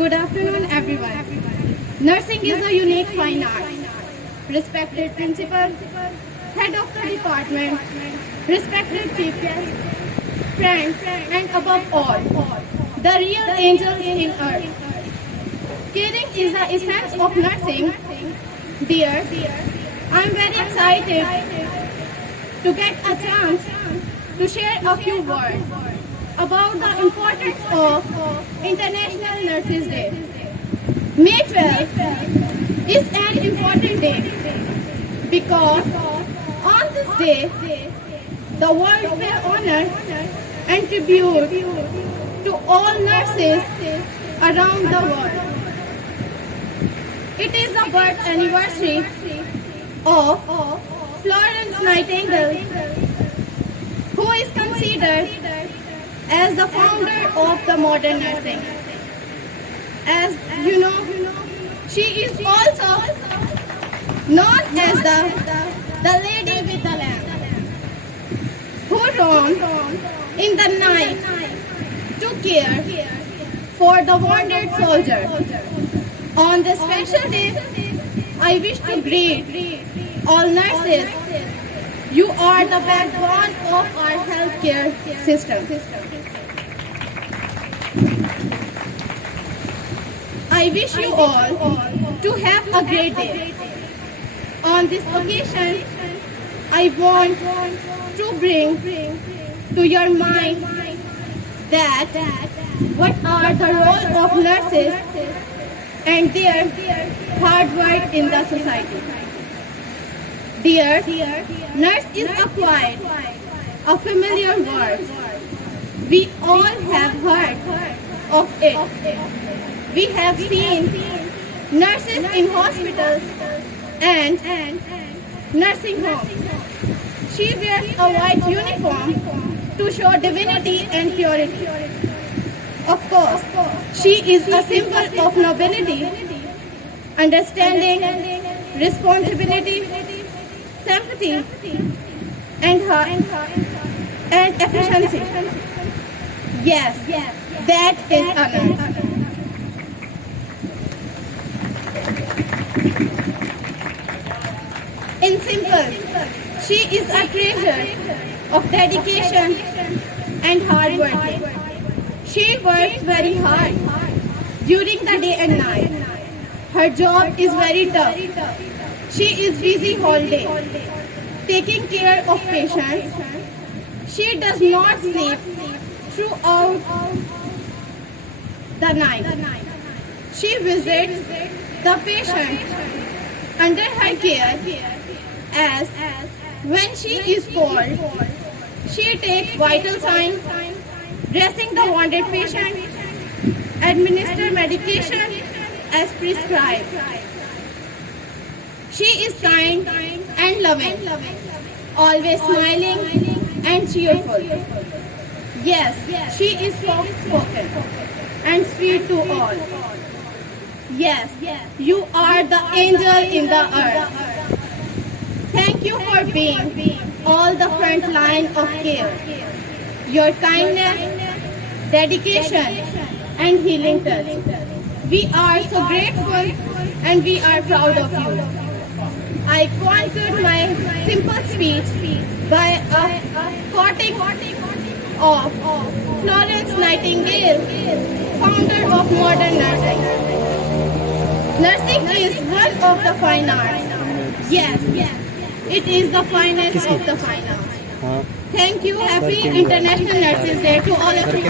Good afternoon, everyone. Nursing is a unique fine art. Respected principal, head of the department, respected chief guest, friends, and above all, the real angels in earth. Caring is the essence of nursing. Dear, I am very excited to get a chance to share a few words about the importance of International Nurses Day. May 12th is an important day because on this day, the world will honor and tribute to all nurses around the world. It is the birth anniversary of Florence Nightingale, who is considered as the founder of the modern nursing. As you know, she is also known as the lady with the lamp, who roamed in the night to care for the wounded soldier. On this special day, I wish to greet all nurses. You are the backbone of our healthcare system. I wish you all to have a great day. On this occasion, I want to bring to your mind that what are the role of nurses and their hard work in the society. Dear, nurse is acquired, a familiar word. We all have heard of it. We have seen nurses in hospitals and nursing homes. She wears a white uniform to show divinity and purity. Of course, she is a symbol of nobility, understanding, responsibility, sympathy, and efficiency. Yes, that is a nurse. In simple, she is a treasure of dedication and hard work. She works very hard during the day and night. Her job is very tough. She is busy whole day, taking care of patients. She does not sleep throughout the night. She visits the patient under her care as when she is cold, she takes vital signs, dressing the wounded patient, administer medication as prescribed. She is kind and loving, always smiling and cheerful. Yes, she is soft-spoken and sweet to all. Yes, you are the angel in the earth. Thank you for being all the front line of care. Your kindness, dedication, and healing touch. We are so grateful and we are proud of you. I conclude my simple speech by a quoting of Florence Nightingale, founder of modern nursing. Nursing is one of the fine arts. Yes, it is the finest of the fine arts. Thank you. Happy International Nurses Day to all of you.